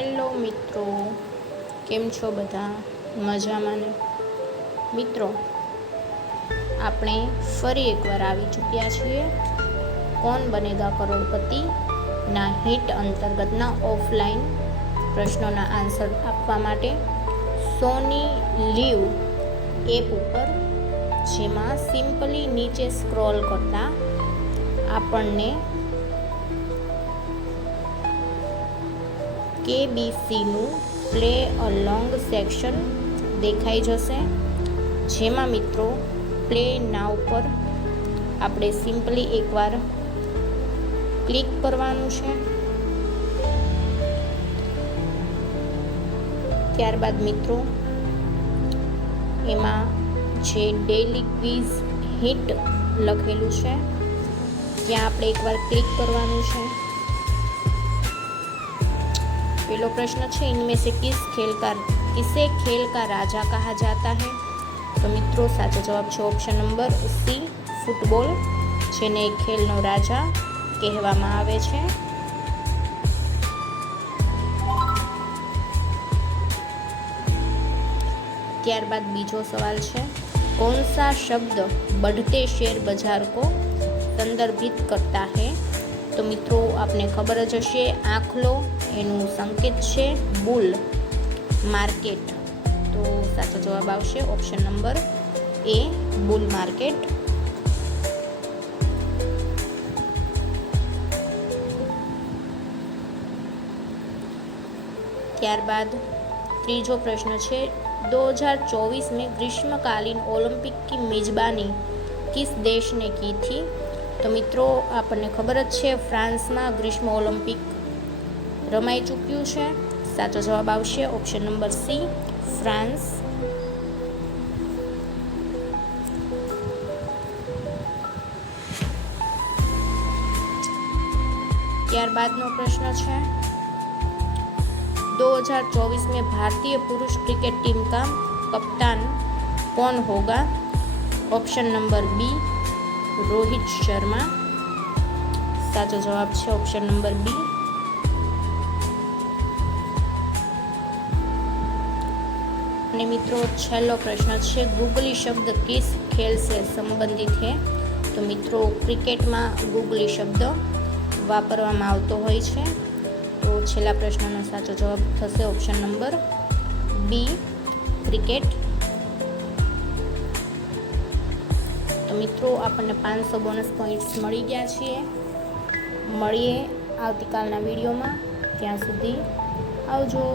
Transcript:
Hello મિત્રો, કેમ છો બધા? મજામાં ને? મિત્રો, આપણે ફરી એકવાર આવી ચૂક્યા છીએ કોણ બનેગા કરોડપતિ ના હિટ અંતર્ગતના ઓફલાઈન પ્રશ્નોના આન્સર આપવા માટે સોની લીવ એપ ઉપર, જેમાં સિમ્પલી નીચે સ્ક્રોલ કરતા આપણને KBCનું પ્લે અલોંગ સેક્શન દેખાઈ જશે, જેમાં મિત્રો પ્લે નાવ પર આપણે સિમ્પલી એકવાર ક્લિક કરવાનું છે. ત્યારબાદ મિત્રો એમાં જે ડેલી ક્વિઝ હિટ લખેલું છે ત્યાં આપણે એકવાર ક્લિક કરવાનું છે. पहला प्रश्न है, इनमें से किसे खेल का राजा कहा जाता है? तो मित्रों साचो जवाब है ऑप्शन नंबर सी, फूटबॉल, जेने खेलनो राजा कहेवामां आवे छे. त्यारबाद बीजो सवाल है, कौन सा शब्द बढ़ते शेयर बाजार को संदर्भित करता है? तो मित्रों आपने खबर ज हशे, आंखलो एनु संकेत छे बुल मार्केट. तो साचो जवाब आवशे option number A, bull market. त्यारबाद तीजो प्रश्न छे, 2024 में ग्रीष्मकालीन ओलंपिक की मेजबानी किस देश ने की थी? तो मित्रों आपने खबर ज छे, फ्रांस में ग्रीष्म ओलंपिक रमाई चूक्યું છે. સાચો જવાબ આવશે ઓપ્શન નંબર સી, ફ્રાન્સ. ત્યારબાદનો પ્રશ્ન છે, 2024 में भारतीय पुरुष क्रिकेट टीम का कप्तान कौन होगा? Option number B, Rohit Sharma. साचो जवाब है ऑप्शन नंबर बी. અને મિત્રો છેલ્લો પ્રશ્ન છે, ગૂગલી શબ્દ કિસ ખેલ से સંબંધિત है? તો મિત્રો ક્રિકેટમાં ગૂગલી શબ્દ વાપરવામાં આવતો હોય છે. તો છેલ્લા પ્રશ્નનો સાચો જવાબ થશે ઓપ્શન નંબર બી, ક્રિકેટ. તો મિત્રો આપણને 500 બોનસ પોઈન્ટ્સ મળી ગયા છે. મળીએ આવતીકાલના વિડીયોમાં. ત્યાં સુધી આવજો.